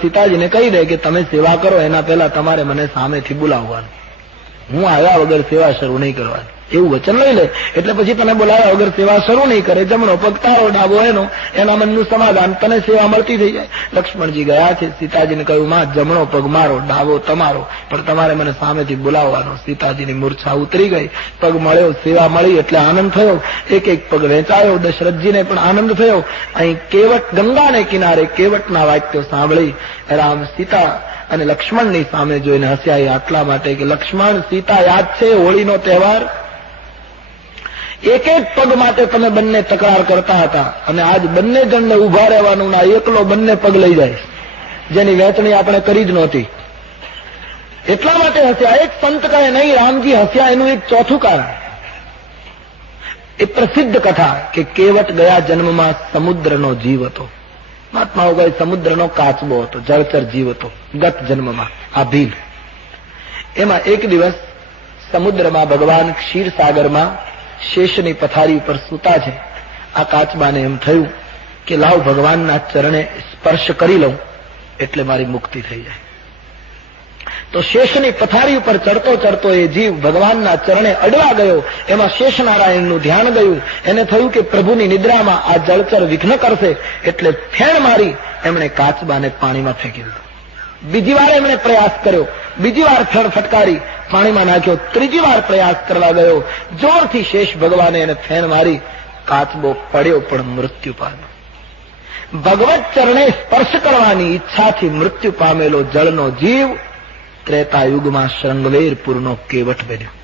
સીતાજીને કહી દે કે તમે સેવા કરો એના પહેલા તમારે મને સામેથી બોલાવવાનું, હું આવ્યા વગર સેવા શરૂ નહીં કરવાની. એવું વચન લઈ લે એટલે પછી તને બોલાવ્યા વગર સેવા શરૂ નહીં કરે. જમણો પગ તારો, ડાબો એનો, એના મનનું સમાધાન, તને સેવા મળતી થઈ જાય. લક્ષ્મણજી ગયા છે, સીતાજીને કહ્યું, માં જમણો પગ મારો, ડાબો તમારો, પણ તમારે મને સામેથી બોલાવવાનો. સીતાજીની મૂર્છા ઉતરી ગઈ, પગ મળ્યો, સેવા મળી એટલે આનંદ થયો. એક એક પગ વેચાયો. દશરથજીને પણ આનંદ થયો. અહીં કેવટ ગંગાને કિનારે કેવટના વાક્યો સાંભળી રામ સીતા અને લક્ષ્મણની સામે જોઈને હસ્યા. આટલા માટે કે લક્ષ્મણ, સીતા યાદ છે હોળીનો તહેવાર? એક એક પગ માટે તમે બંને તકરાર કરતા હતા અને આજ બંને જણને ઉભા રહેવાનું ના એકલો બંને પગ લઈ જાય, જેની વહેંચણી આપણે કરી જ નહોતી. એટલા માટે હસ્યા. એક સંત કહે નહીં, રામજી હસ્યા એનું એક ચોથું કારણ, એ પ્રસિદ્ધ કથા કે કેવટ ગયા જન્મમાં સમુદ્રનો જીવ હતો. મહાત્માઓ કહે સમુદ્રનો કાચબો હતો, જળચર જીવ હતો ગત જન્મમાં, આ ભીલ. એમાં એક દિવસ સમુદ્રમાં ભગવાન ક્ષીરસાગરમાં શેષની પથારી ઉપર સૂતા છે. આ કાચબાને એમ થયું કે લાવ ભગવાનના ચરણે સ્પર્શ કરી લઉં એટલે મારી મુક્તિ થઈ જાય. તો શેષની પથારી ઉપર ચડતો ચડતો એ જીવ ભગવાનના ચરણે અડવા ગયો. એમાં શેષનારાયણનું ધ્યાન ગયું. એને થયું કે પ્રભુની નિદ્રામાં આ જળચર વિઘ્ન કરશે, એટલે ફેણ મારી એમણે કાચબાને પાણીમાં ફેંકી દીધો. બીજી વાર એમણે પ્રયાસ કર્યો, બીજી વાર ફેણ ફટકારી પાણીમાં નાખ્યો. ત્રીજી વાર પ્રયાસ કરવા ગયો, જોરથી શેષ ભગવાને એને ફેણ મારી. કાચબો પડ્યો પણ મૃત્યુ પામ્યો. ભગવત ચરણે સ્પર્શ કરવાની ઈચ્છાથી મૃત્યુ પામેલો જળનો જીવ ત્રેતા યુગમાં શૃંગવેરપુરનો કેવટ બન્યો.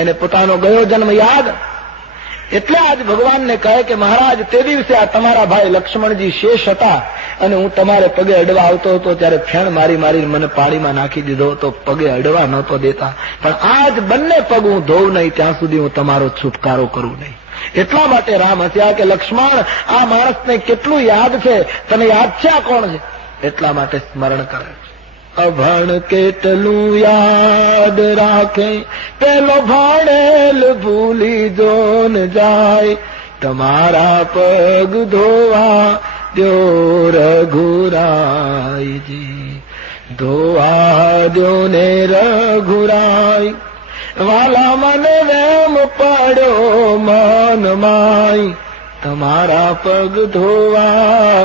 એને પોતાનો ગયો જન્મ યાદ. એટલે આજ ભગવાનને કહે કે મહારાજ, તે દિવસે આ તમારા ભાઈ લક્ષ્મણજી શેષ હતા અને હું તમારે પગે અડવા આવતો હતો ત્યારે ફેણ મારી મારી મને પાણીમાં નાખી દીધો હતો, પગે અડવા નહોતો દેતા. પણ આજ બંને પગ હું ધોઉં નહીં ત્યાં સુધી હું તમારો છુટકારો કરું નહીં. એટલા માટે રામ હસ્યા કે લક્ષ્મણ, આ માણસને કેટલું યાદ છે, તને યાદ છે આ કોણ છે? એટલા માટે સ્મરણ કરે. અભણ કેટલું યાદ રાખે, પેલો ભાણેલ ભૂલી જો ન જાય, તમારા પગ ધોવા દ્યો રઘુરાયજી, ધોવા દ્યો ને રઘુરાય. વાલા મને વેમ પડ્યો મન માય, તમારા પગ ધોવા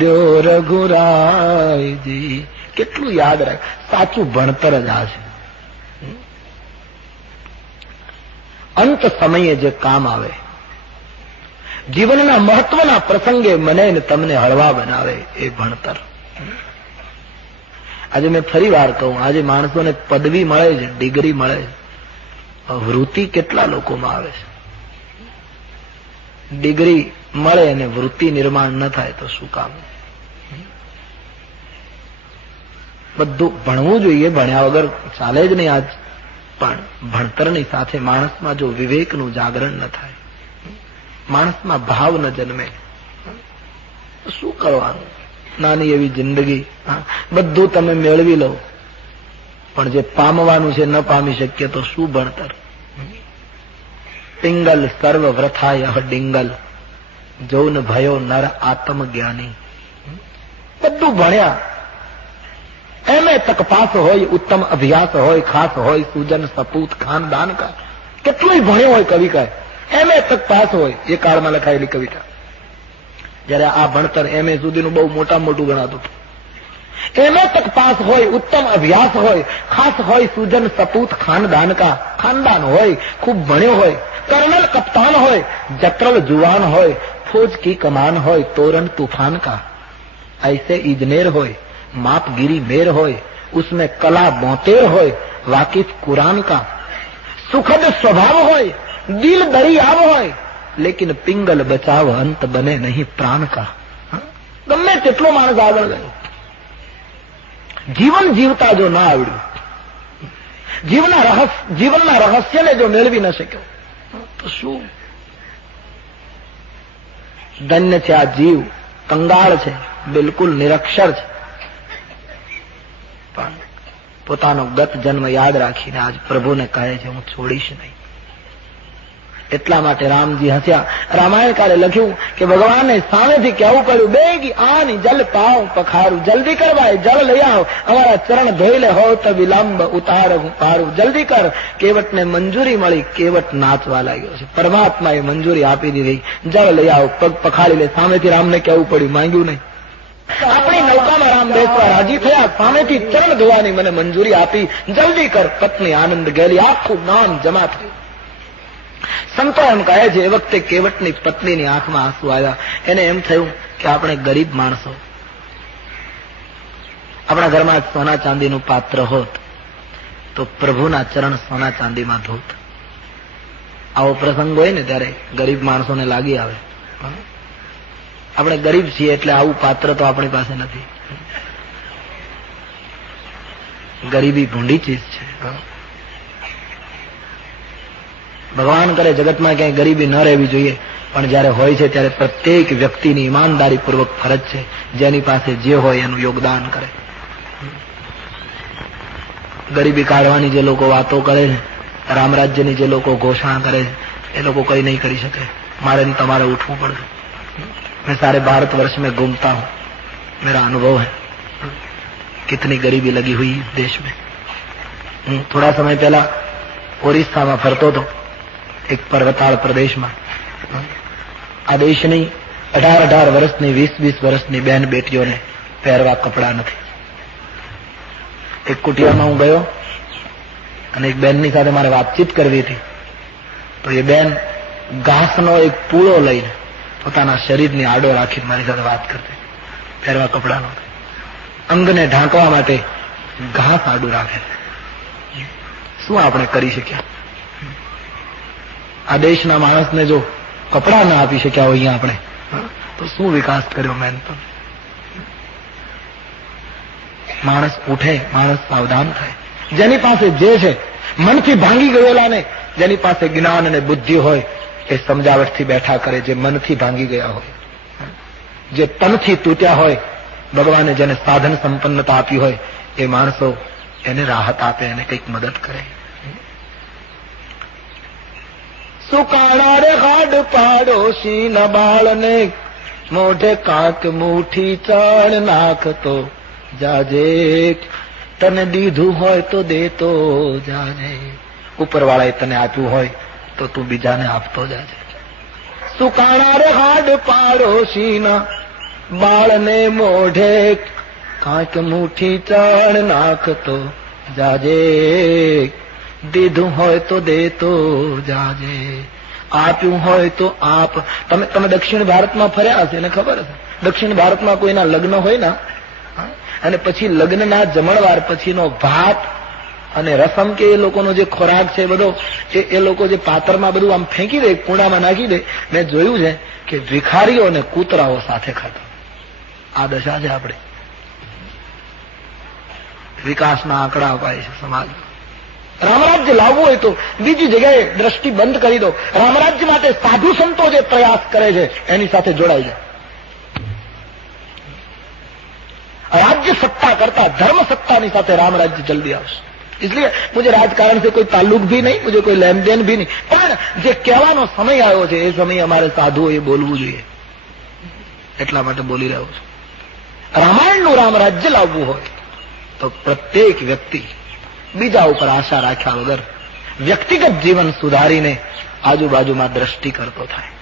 દ્યો રઘુરાયજી. કેટલું યાદ રાખ. સાચું ભણતર જ આ છે. અંત સમયે જે કામ આવે, જીવનના મહત્વના પ્રસંગે મને ને તમને હળવા બનાવે, એ ભણતર. આજે મેં ફરી વાર કહું, આજે માણસોને પદવી મળે છે, ડિગ્રી મળે છે, વૃત્તિ કેટલા લોકોમાં આવે છે. ડિગ્રી મળે અને વૃત્તિ નિર્માણ ન થાય તો શું કામ? બધું ભણવું જોઈએ, ભણ્યા વગર ચાલે જ નહીં આજ. પણ ભણતરની સાથે માણસમાં જો વિવેકનું જાગરણ ન થાય, માણસમાં ભાવ ન જન્મે, શું કરવાનું? નાની એવી જિંદગી, બધું તમે મેળવી લો પણ જે પામવાનું છે ન પામી શકીએ તો શું ભણતર? પિંગલ સર્વ વ્રથાય ડિંગલ, જૌન ભયો નર આત્મજ્ઞાની. બધું ભણ્યા એમે તક પાસ હોય, ઉત્તમ અભ્યાસ હોય, ખાસ હોય સૂજન સપૂત ખાનદાન કા. કેટલું ભણ્યો હોય કવિ કહે, એમે તક પાસ હોય. એ કાળમાં લખાયેલી કવિતા. જયારે આ ભણતર એમએ સુધીનું બહુ મોટું ગણાતું. એમે તક પાસ હોય, ઉત્તમ અભ્યાસ હોય, ખાસ હોય સૂજન સપૂત ખાનદાન કા. ખાનદાન હોય, ખૂબ ભણ્યો હોય, कर्नल कप्तान होय, जत्रल जुवान होय, फौज की कमान होय, तोरण तूफान का. ऐसे इजनेर होय, मापगिरी मेर होय, उसमें कला बोतेर होय, वाकिफ कुरान का. सुखद स्वभाव होय, दिल दरियाव होय, लेकिन पिंगल बचाव अंत बने नहीं प्राण का. गमे तेटलो माणस આગળ ગયો, જીવન જીવતા જો ના આવડ્યું, જીવનના રહસ્યને જો મેળવી ન શક્યો તો શું? ધન્ય છે આ જીવ, કંગાળ છે, બિલકુલ નિરક્ષર છે, પણ પોતાનો ગત જન્મ યાદ રાખીને આજ પ્રભુને કહે છે હું છોડીશ નહીં. એટલા માટે રામજી હસ્યા. રામાયણકારે લખ્યું કે ભગવાને સામેથી કહેવું પડ્યું, બેગી આની જલ પાવ પખારું, જલ્દી કર ભાઈ, જળ લઈ આવ, અમારા ચરણ ધોઈ લે, હો તો વિલંબ ઉતાર હું પારું. જલ્દી કર. કેવટને મંજૂરી મળી, કેવટ નાચવા લાગ્યો છે. પરમાત્માએ મંજૂરી આપી દીધી, જળ લઈ આવ, પગ પખાડી લે. સામેથી રામને કહેવું પડ્યું, માંગ્યું નહીં. આપણી નૌકામાં રામ બેસવા રાજી થયા, સામેથી ચરણ ધોવાની મને મંજૂરી આપી, જલ્દી કર. પત્ની આનંદ ગયેલી, આખું નામ જમા થયું. સંતો એમ કહે છે એ વખતે કેવટની પત્નીની આંખમાં આંસુ આવ્યા. એને એમ થયું કે આપણે ગરીબ માણસો, આપણા ઘરમાં સોના ચાંદીનું પાત્ર હોત તો પ્રભુના ચરણ સોના ચાંદીમાં ધોત. આવો પ્રસંગ હોય ને ત્યારે ગરીબ માણસોને લાગી આવે, આપણે ગરીબ છીએ એટલે આવું પાત્ર તો આપણી પાસે નથી. ગરીબી ભૂંડી ચીજ છે. ભગવાન કરે જગતમાં ક્યાંય ગરીબી ન રહેવી જોઈએ, પણ જયારે હોય છે ત્યારે પ્રત્યેક વ્યક્તિની ઈમાનદારી પૂર્વક ફરજ છે જેની પાસે જે હોય એનું યોગદાન કરે. ગરીબી કાઢવાની જે લોકો વાતો કરે છે, રામરાજ્યની જે લોકો ઘોષણા કરે છે, એ લોકો કઈ નહીં કરી શકે. મારે તમારે ઉઠવું પડશે. मैं सारे भारतवर्ष में घूमता हूं, मेरा अनुभव है कितनी गरीबी लगी हुई इस देश में. थोड़ा समय पहला ओरिस्साમાં ફરતો હતો, એક પર્વતાળ પ્રદેશમાં. આ દેશની 18 વર્ષની 20 વર્ષની બહેન બેટીઓને પહેરવા કપડા નથી. એક કુટિયામાં હું ગયો અને એક બહેનની સાથે મારે વાતચીત કરવી હતી. તો એ બહેન ઘાસનો એક પૂળો લઈને પોતાના શરીરની આડો રાખીને મારી સાથે વાત કરતી. પહેરવા કપડા નહોતા, અંગને ઢાંકવા માટે ઘાસ આડું રાખે. શું આપણે કરી શક્યા? આ દેશના માણસને જો કપડા ના આપી શક્યા હોય અહીંયા આપણે, તો શું વિકાસ કર્યો મેન? તો માણસ ઉઠે, માણસ સાવધાન થાય. જેની પાસે જે છે, મનથી ભાંગી ગયેલાને, જેની પાસે જ્ઞાન અને બુદ્ધિ હોય એ સમજાવટથી બેઠા કરે. જે મનથી ભાંગી ગયા હોય, જે તનથી તૂટ્યા હોય, ભગવાને જેને સાધન સંપન્નતા આપી હોય એ માણસો એને રાહત આપે, એને કંઈક મદદ કરે. સુકાણા રે હાડ પાડોશી ન બાળને, મોઢે કાંક મુઠ્ઠી ચણ નાખતો જાજે, તને દીધું હોય તો દેતો જાજે. ઉપરવાળાએ તને આપ્યું હોય તો તું બીજાને આપતો જાજે. સુકાણા રે હાડ પાડોશી ન બાળને, મોઢે કાંક મુઠ્ઠી ચણ નાખતો જાજે, દીધું હોય તો દેતો જાજે, આપ્યું હોય તો આપ. તમે દક્ષિણ ભારતમાં ફર્યા હશે, એને ખબર હશે. દક્ષિણ ભારતમાં કોઈના લગ્ન હોય ને, અને પછી લગ્નના જમણવાર પછીનો ભાત અને રસમ કે એ લોકોનો જે ખોરાક છે બધો, એ લોકો જે પાત્રમાં બધું આમ ફેંકી દે, કુંડામાં નાખી દે. મેં જોયું છે કે ભિખારીઓ અને કૂતરાઓ સાથે ખાતા. આ દશા છે આપણે. વિકાસના આંકડા અપાય છે સમાજ. રામરાજ્ય લાવવું હોય તો બીજી જગ્યાએ દ્રષ્ટિ બંધ કરી દો. રામરાજ્ય માટે સાધુ સંતો જે પ્રયાસ કરે છે એની સાથે જોડાઈ જાય. राज्य सत्ता करता धर्म सत्ता ની સાથે राम राज्य जल्दी આવશે. इसलिए मुझे राजकारण से कोई ताल्लुक भी नहीं, मुझे कोई लेन देन भी नहीं, પણ જે કહેવાનો સમય આવ્યો છે એ સમય અમારે સાધુઓએ બોલવું જોઈએ, એટલા માટે બોલી રહ્યો છું. રામાયણનું રામ રાજ્ય લાવવું હોય તો પ્રત્યેક વ્યક્તિ બીજા ઉપર આશા રાખ્યા વગર વ્યક્તિગત જીવન સુધારીને આજુબાજુમાં દ્રષ્ટિ કરતો થાય,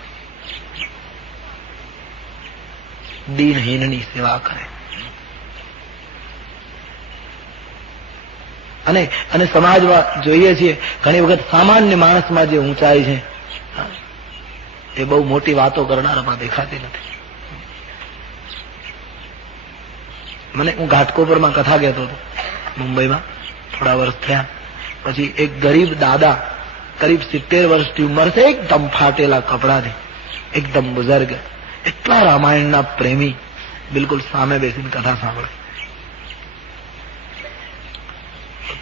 દીનહીનની સેવા કરે. અને સમાજમાં જોઈએ છીએ ઘણી વખત સામાન્ય માણસમાં જે ઊંચાઈ છે એ બહુ મોટી વાતો કરનારામાં દેખાતી નથી. હું ઘાટકોપરમાં કથા કહેતો હતો મુંબઈમાં, થોડા વર્ષ થયા પછી એક ગરીબ દાદા, કરીબ 70 વર્ષની ઉંમર છે, એકદમ ફાટેલા કપડાથી, એકદમ બુઝર્ગ, એટલા રામાયણના પ્રેમી, બિલકુલ સામે બેસીને કથા સાંભળે.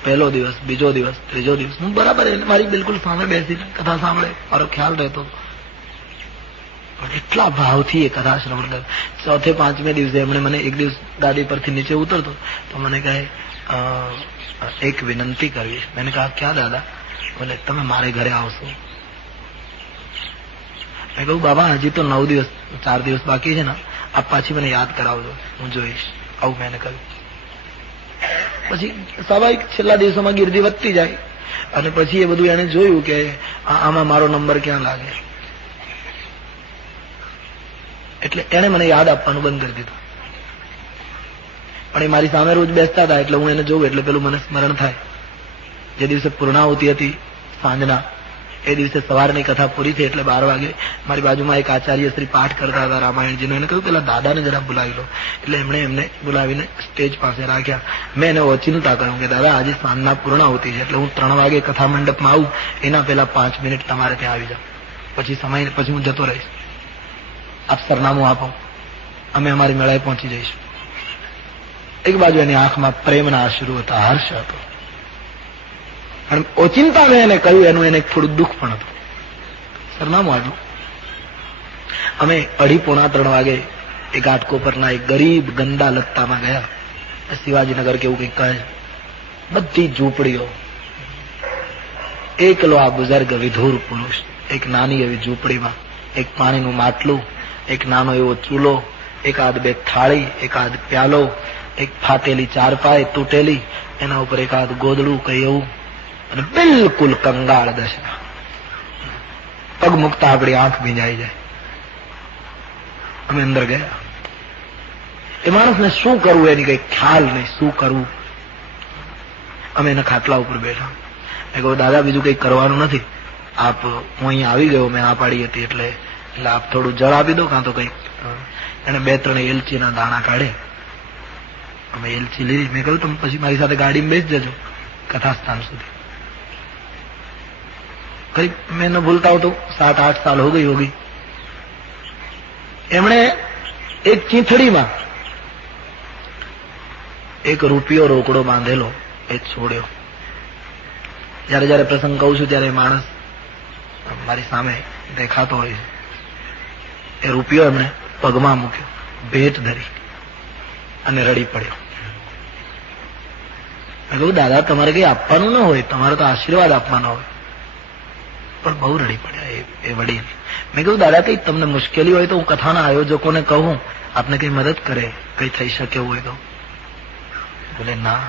પહેલો દિવસ, બીજો દિવસ, ત્રીજો દિવસ હું બરાબર મારી બિલકુલ સામે બેસીને કથા સાંભળે, મારો ખ્યાલ રહેતો. પણ એટલા ભાવથી એ કથા શ્રવણ કરે. ચોથે પાંચમે દિવસે એમણે મને એક દિવસ ગાડી પરથી નીચે ઉતરતો તો મને કહે એક વિનંતી કરવી. મેં કહા ક્યાં દાદા? બોલે તમે મારે ઘરે આવશો? મેં કહ્યું બાબા હજી તો 9 દિવસ 4 દિવસ બાકી છે ને, આપ પાછી મને યાદ કરાવજો, હું જોઈશ. આવું મેં કહ્યું. પછી સ્વાભાવિક છેલ્લા દિવસોમાં ગીર્દી વધતી જાય અને પછી એ બધું એને જોયું કે આમાં મારો નંબર ક્યાં લાગે, એટલે એને મને યાદ આપવાનું બંધ કરી દીધું. પણ એ મારી સામે રોજ બેસતા હતા એટલે હું એને જોઉં એટલે પેલું મને સ્મરણ થાય. જે દિવસે પૂર્ણાહુતિ હતી સાંજના, એ દિવસે સવારની કથા પૂરી થઈ એટલે 12 વાગે મારી બાજુમાં એક આચાર્ય શ્રી પાઠ કરતા હતા રામાયણજીનો. એને કહ્યું પેલા દાદાને જરા બોલાવી લો. એટલે એમને બોલાવીને સ્ટેજ પાસે રાખ્યા. મેં એને ઓચિંતા કર્યું કે દાદા આજે સાંજના પૂર્ણાહુતિ છે એટલે હું 3 વાગે કથા મંડપમાં આવું એના પહેલા 5 મિનિટ તમારે ત્યાં આવી જાવ, પછી હું જતો રહીશ. આપ સરનામું આપો, અમે અમારી મેળાએ પહોંચી જઈશું. એક બાજુ એની આંખમાં પ્રેમના અશ્રુ હતા, હર્ષ હતો. અને ઓચિંતા મેં એને કહ્યું એનું એને થોડું દુઃખ પણ હતું. સરનામું આપ્યું. અમે 2:30-3 વાગે એ ઘાટકોપરના એક ગરીબ ગંદા લત્તામાં ગયા. શિવાજીનગર કેવું કંઈક કહે, બધી ઝૂંપડીઓ, એકલો આ બુઝર્ગ વિધુર પુરુષ એક નાની એવી ઝૂંપડીમાં, એક પાણીનું માટલું, એક નાનો એવો ચૂલો, એકાદ 2 થાળી, એકાદ પ્યાલો, એક ફાટેલી ચારપાઈ તૂટેલી, એના ઉપર એકાદ ગોદડું કઈ એવું, અને બિલકુલ કંગાળ દશા. પગ મૂકતા આપણી આંખ ભીંજાઈ જાય. અમે અંદર ગયા. એ માણસને શું કરવું એની કઈ ખ્યાલ નહીં, શું કરવું. અમે એના ખાટલા ઉપર બેઠા. મેં કહ્યું દાદા બીજું કઈ કરવાનું નથી, આપ, હું અહીંયા આવી ગયો, મેં આ પાડી હતી એટલે આપ થોડું જળ આપી દો કાં તો કઈક. એને 2-3 એલચીના દાણા કાઢે. અમે એલચી લીધી. મેં કહ્યું તમે પછી મારી સાથે ગાડીમાં બેસી જજો કથાસ્થાન સુધી. करीब मैं न भूलता हूं तो 7-8 साल हो गई. एमणे एक चींथड़ी में 1 રૂપિયો રોકડો बांधेलो ए छोड़्यो. जયારે जયારે प्रसंग कहूं छुं त्यारे माणस मारी सामे देखातो होय. ए રૂપિયો एमणे पगमां मूक्यो, भेट धरी अने रड़ी पड्यो. मैं कहूं दादा तमारे कई आपवानुं न होय, तमारे तो आशीर्वाद आपवानो होय. પણ બહુ રડી પડ્યા એ વડીલ. મેં કહ્યું દાદા કઈ તમને મુશ્કેલી હોય તો હું કથાના આયોજકોને કહું આપને કઈ મદદ કરે, કઈ થઈ શકે એવું હોય તો. બોલે ના.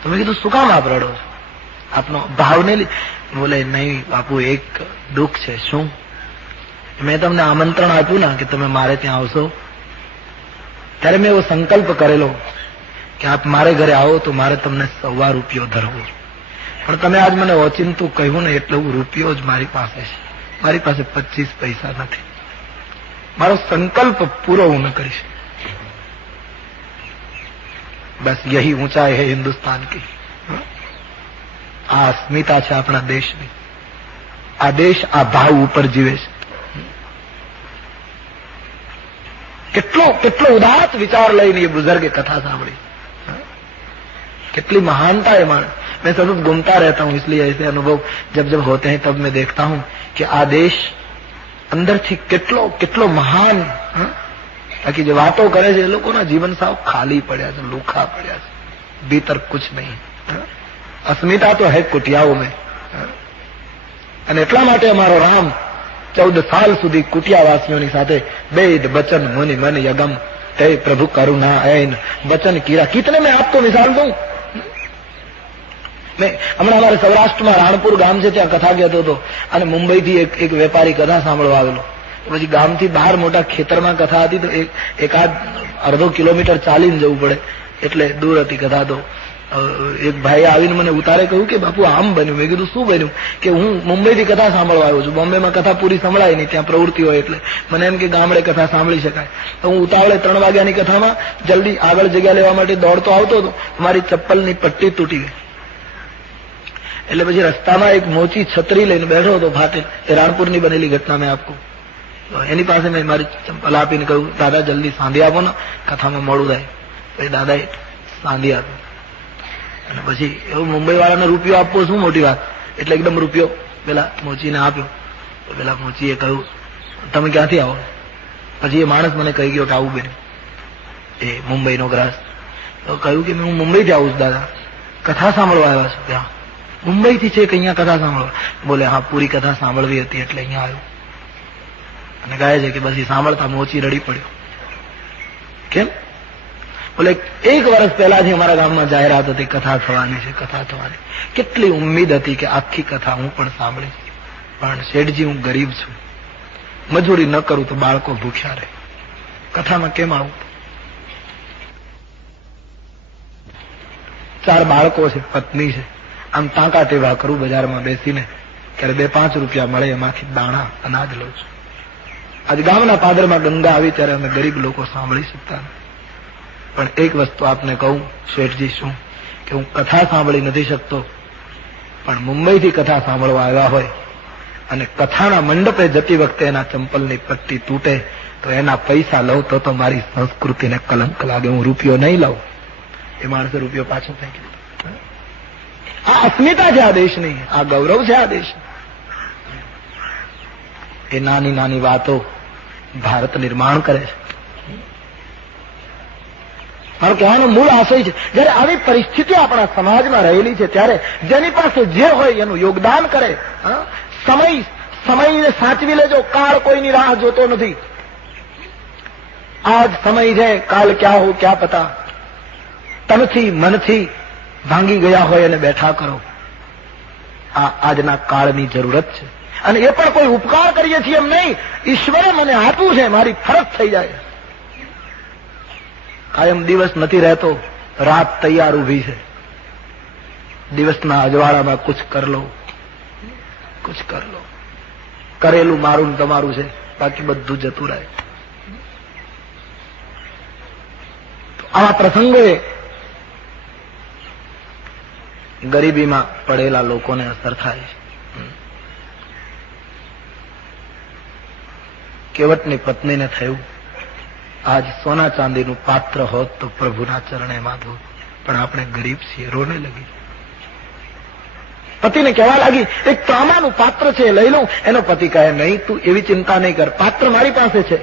તો મેં કીધું શું કામ આપ રડો છો, આપનો ભાવને બોલે નહીં બાપુ એક દુઃખ છે. શું? મેં તમને આમંત્રણ આપ્યું ને કે તમે મારે ત્યાં આવશો, ત્યારે મેં એવો સંકલ્પ કરેલો કે આપ મારે ઘરે આવો તો મારે તમને 1.25 રૂપિયો ધરવો. પણ તમે આજ મને ઓચિંતું કહ્યું ને એટલે રૂપિયો જ મારી પાસે છે, મારી પાસે 25 પૈસા નથી. મારો સંકલ્પ પૂરો હું ન કરીશ. બસ યહી ઊંચાઈ है हिंदुस्तान की. આ અસ્મિતા છે આપણા દેશની. આ દેશ આ ભાવ ઉપર જીવે છે. કેટલો કેટલો ઉદાત્ત વિચાર લઈને એ બુઝર્ગે कथा સાંભળી. कितनी महानता है मानस. मैं सतत घूमता रहता हूँ, इसलिए ऐसे अनुभव जब जब होते हैं तब मैं देखता हूँ कि आ देश अंदर थी કેટલો કેટલો महान. बाकी जो बातों करे છે એ લોકોના જીવન સાવ ખાલી પડ્યા છે, લુખા પડ્યા છે, ભીતર कुछ नहीं. अस्मिता तो है कुटियाओं में. અને એટલા માટે અમારો રામ 14 સાલ સુધી કુટિયાવાસીઓની સાથે વેદ વચન મુનિ મન યગમ તે પ્રભુ કરુણા એન વચન કીરા. કિતને મેં આપકો મિસાલ દઉં. મેં હમણાં અમારે સૌરાષ્ટ્રમાં રાણપુર ગામ છે, ત્યાં કથા કહેતો હતો અને મુંબઈથી એક વેપારી કથા સાંભળવા આવેલો. પછી ગામથી બહાર મોટા ખેતરમાં કથા હતી, તો એકાદ અડધો કિલોમીટર ચાલીને જવું પડે, એટલે દૂર હતી કથા. તો એક ભાઈ આવીને મને ઉતારે કહ્યું કે બાપુ આમ બન્યું. મેં કીધું શું બન્યું? કે હું મુંબઈથી કથા સાંભળવા આવ્યો છું. બોમ્બેમાં કથા પૂરી સંભળાય નહીં, ત્યાં પ્રવૃત્તિ હોય, એટલે મને એમ કે ગામડે કથા સાંભળી શકાય. તો હું ઉતાવળે 3 વાગ્યાની કથામાં જલ્દી આગળ જગ્યા લેવા માટે દોડતો આવતો હતો. મારી ચપ્પલની પટ્ટી તૂટી ગઈ. એટલે પછી રસ્તામાં એક મોચી છત્રી લઈને બેઠો હતો ફાટેલ. એ રાણપુરની બનેલી ઘટના મેં આપકો. એની પાસે મેં મારી ચંપલ આપીને કહ્યું દાદા જલ્દી સાંધી આપો ને, કથામાં મોડું થાય. પછી દાદાએ સાંધી આપી. અને પછી એવું મુંબઈ વાળાને રૂપિયો આપવો શું મોટી વાત, એટલે એકદમ રૂપિયો પેલા મોચીને આપ્યો. તો પેલા મોચીએ કહ્યું તમે ક્યાંથી આવો? પછી એ માણસ મને કહી ગયો કે આવું બન્યું, એ મુંબઈનો ગ્રાહક. તો કહ્યું કે હું મુંબઈથી આવું છું દાદા, કથા સાંભળવા આવ્યા છું. ત્યાં મુંબઈથી છે કે અહીંયા કથા સાંભળવા? બોલે હા, પૂરી કથા સાંભળવી હતી એટલે અહીંયા આવ્યું. અને કહે છે કે પછી સાંભળતા મોચી રડી પડ્યો. કેમ? બોલે 1 વર્ષ પહેલાથી અમારા ગામમાં જાહેરાત હતી કથા થવાની છે, કથા થવાની. કેટલી ઉમ્મીદ હતી કે આખી કથા હું પણ સાંભળીશ, પણ શેઠજી હું ગરીબ છું, મજૂરી ન કરું તો બાળકો ભૂખ્યા રહે, કથામાં કેમ આવું? 4 બાળકો છે, પત્ની છે. આમ ટાંકા ટેવા કરું બજારમાં બેસીને, ક્યારે 2-5 રૂપિયા મળે એમાંથી દાણા અનાજ લઉં છું. આજે ગામના પાદરમાં ગંગા આવી ત્યારે અમે ગરીબ લોકો સાંભળી શકતા નથી. પણ એક વસ્તુ આપને કહું શેઠજી, શું કે હું કથા સાંભળી નથી શકતો, પણ મુંબઈથી કથા સાંભળવા આવ્યા હોય અને કથાના મંડપે જતી વખતે એના ચંપલની પટ્ટી તૂટે તો એના પૈસા લઉં તો મારી સંસ્કૃતિને કલંક લાગે. હું રૂપિયો નહીં લઉં. એ માણસે રૂપિયો પાછો ફેંકી દીધો. આ અસ્મિતા છે આ દેશની, આ ગૌરવ છે આ દેશ. એ નાની નાની વાતો ભારત નિર્માણ કરે છે. મારો કહેવાનો મૂળ આશય છે, જયારે આવી પરિસ્થિતિ આપણા સમાજમાં રહેલી છે ત્યારે જેની પાસે જે હોય એનું યોગદાન કરે. સમયને સાચવી લેજો. કાળ કોઈની રાહ જોતો નથી. આજ સમય છે, કાલ ક્યાં હો ક્યાં પતા. તનથી મનથી ભાંગી ગયા હોય અને બેઠા કરો. આ આજના કાળની જરૂરત છે. અને એ પણ કોઈ ઉપકાર કરીએ છીએ એમ નહીં, ઈશ્વરે મને આપ્યું છે, મારી ફરજ થઈ જાય. કાયમ દિવસ નથી રહેતો, રાત તૈયાર ઉભી છે. દિવસના અજવાળામાં કુછ કર લો, કુછ કર લો. કરેલું મારું તમારું છે, બાકી બધું જતું રહે. આવા પ્રસંગોએ ગરીબીમાં પડેલા લોકોને અસર થાય છે. કેવટની પત્નીને થયું આજ સોના ચાંદીનું પાત્ર હોત તો પ્રભુના ચરણે માંગો, પણ આપણે ગરીબ છીએ, રોને લગી. પતિને કહેવા લાગી એક તાંબાનું પાત્ર છે લઈ લઉં. એનો પતિ કહે નહીં, તું એવી ચિંતા નહીં કર, પાત્ર મારી પાસે છે.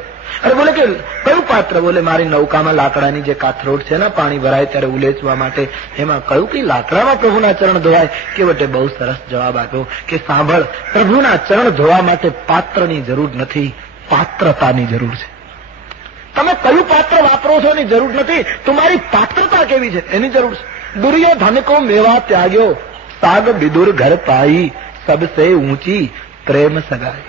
અરે બોલે કે કયું પાત્ર? બોલે મારી નૌકામાં લાકડાની જે કાથરોડ છે ને, પાણી ભરાય ત્યારે ઉલેચવા માટે, એમાં કયું કે લાકડામાં પ્રભુના ચરણ ધોવાય? કેવટે બહુ સરસ જવાબ આપ્યો કે સાંભળ, પ્રભુના ચરણ ધોવા માટે પાત્રની જરૂર નથી, પાત્રતાની જરૂર છે. તમે કયું પાત્ર વાપરો છો એની જરૂર નથી, તમારી પાત્રતા કેવી છે એની જરૂર છે. દુર્યોધન કો મેવા ત્યાગ્યો, સાગ વિદુર ઘર પાઈ, સબસે ઊંચી પ્રેમ સગાઈ.